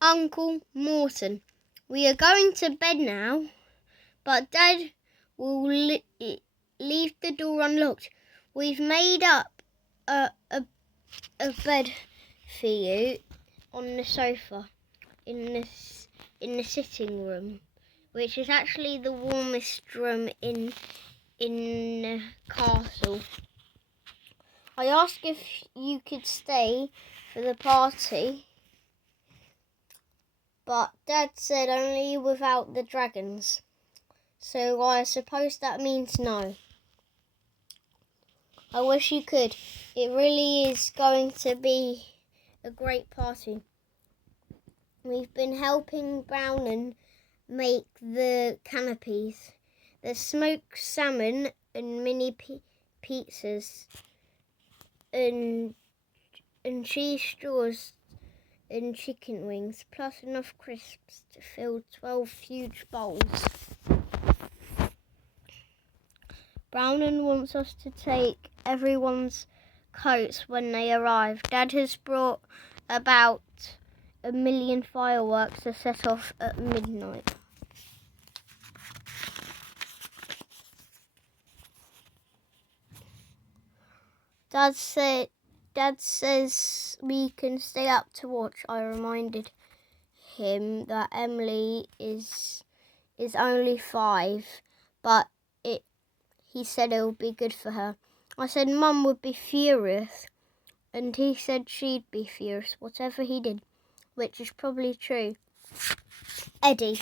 Uncle Morton, we are going to bed now, but Dad will leave the door unlocked. We've made up a bed for you on the sofa in the sitting room, which is actually the warmest room in the castle. I asked if you could stay for the party, but Dad said only without the dragons. So I suppose that means no. I wish you could. It really is going to be a great party. We've been helping Brownon make the canopies. There's smoked salmon and mini pizzas and cheese straws and chicken wings, plus enough crisps to fill 12 huge bowls. Brownon wants us to take everyone's coats when they arrive. Dad has brought about 1 million fireworks to set off at midnight. Dad says we can stay up to watch. I reminded him that Emily is only 5, but he said it would be good for her. I said Mum would be furious, and he said she'd be furious, whatever he did, which is probably true. Eddie.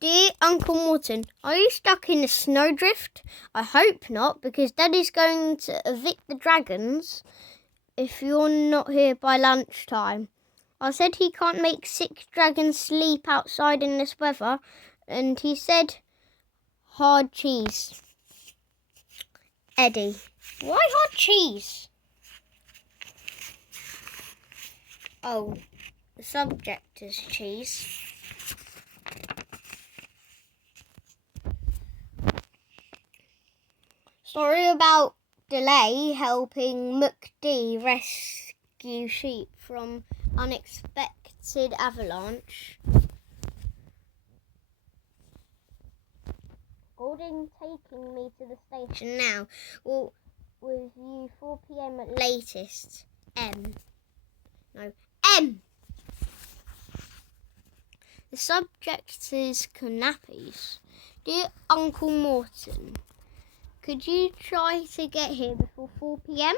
Dear Uncle Morton, are you stuck in a snowdrift? I hope not, because Daddy's going to evict the dragons if you're not here by lunchtime. I said he can't make 6 dragons sleep outside in this weather, and he said hard cheese. Eddie. Why hard cheese? Oh, the subject is cheese. Sorry about delay helping McD rescue sheep from unexpected avalanche. Gordon taking me to the station now. Well, with you 4 p.m. at latest. M. The subject is canapes. Dear Uncle Morton, could you try to get here before 4 p.m?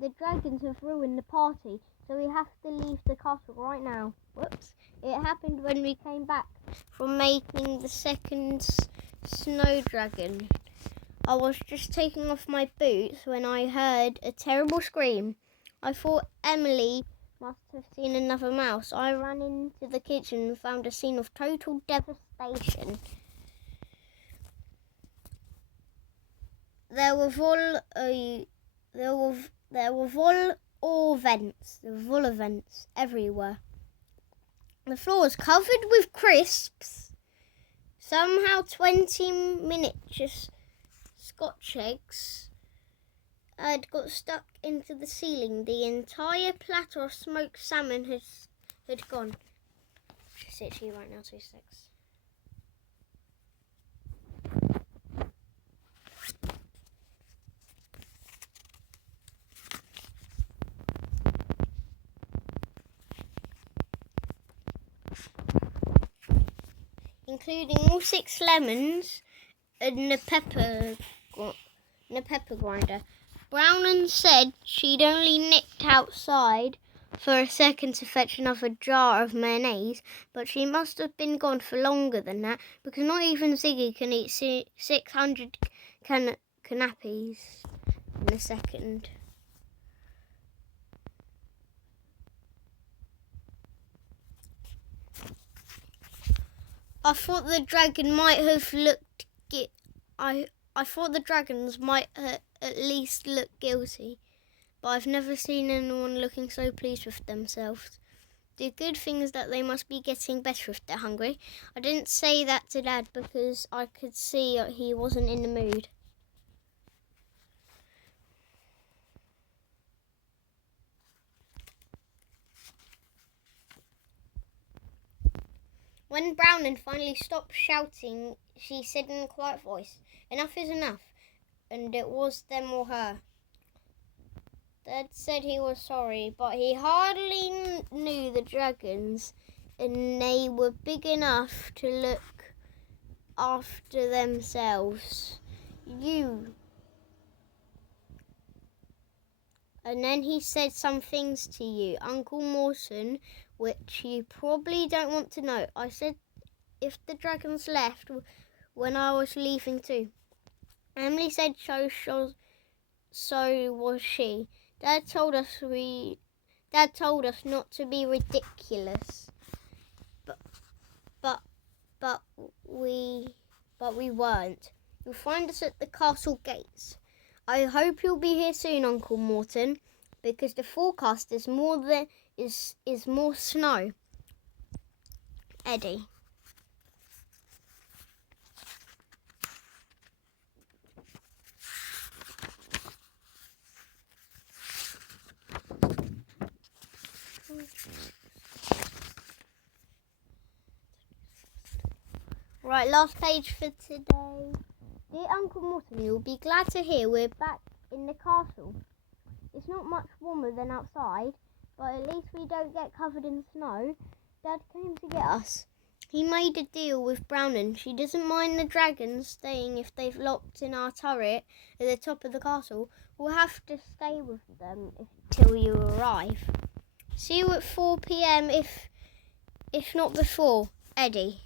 The dragons have ruined the party, so we have to leave the castle right now. Whoops. It happened when we came back from making the second snow dragon. I was just taking off my boots when I heard a terrible scream. I thought Emily must have seen another mouse. I ran into the kitchen and found a scene of total devastation. There were vol vents everywhere. The floor was covered with crisps. Somehow 20 miniature Scotch eggs had got stuck into the ceiling. The entire platter of smoked salmon had gone. She's itchy right now, 2 seconds. Including all 6 lemons and the pepper grinder. Brownon said she'd only nipped outside for a second to fetch another jar of mayonnaise, but she must have been gone for longer than that, because not even Ziggy can eat 600 canapes in a second. I thought the dragon might have looked. I thought the dragons might at least look guilty, but I've never seen anyone looking so pleased with themselves. The good thing is that they must be getting better if they're hungry. I didn't say that to Dad because I could see he wasn't in the mood. When Brownon finally stopped shouting, she said in a quiet voice, "Enough is enough," and it was them or her. Dad said he was sorry, but he hardly knew the dragons, and they were big enough to look after themselves. And then he said some things to you, Uncle Morton, which you probably don't want to know. I said if the dragons left when I was leaving too. Emily said so was she. Dad told us not to be ridiculous. But we weren't. You'll find us at the castle gates. I hope you'll be here soon, Uncle Morton, because the forecast is more snow. Eddie. Right, last page for today. Dear Uncle Morton, you'll be glad to hear we're back in the castle. It's not much warmer than outside, but at least we don't get covered in snow. Dad came to get us. He made a deal with Brownon. She doesn't mind the dragons staying if they've locked in our turret at the top of the castle. We'll have to stay with them till you arrive. See you at 4 p.m. if not before. Eddie.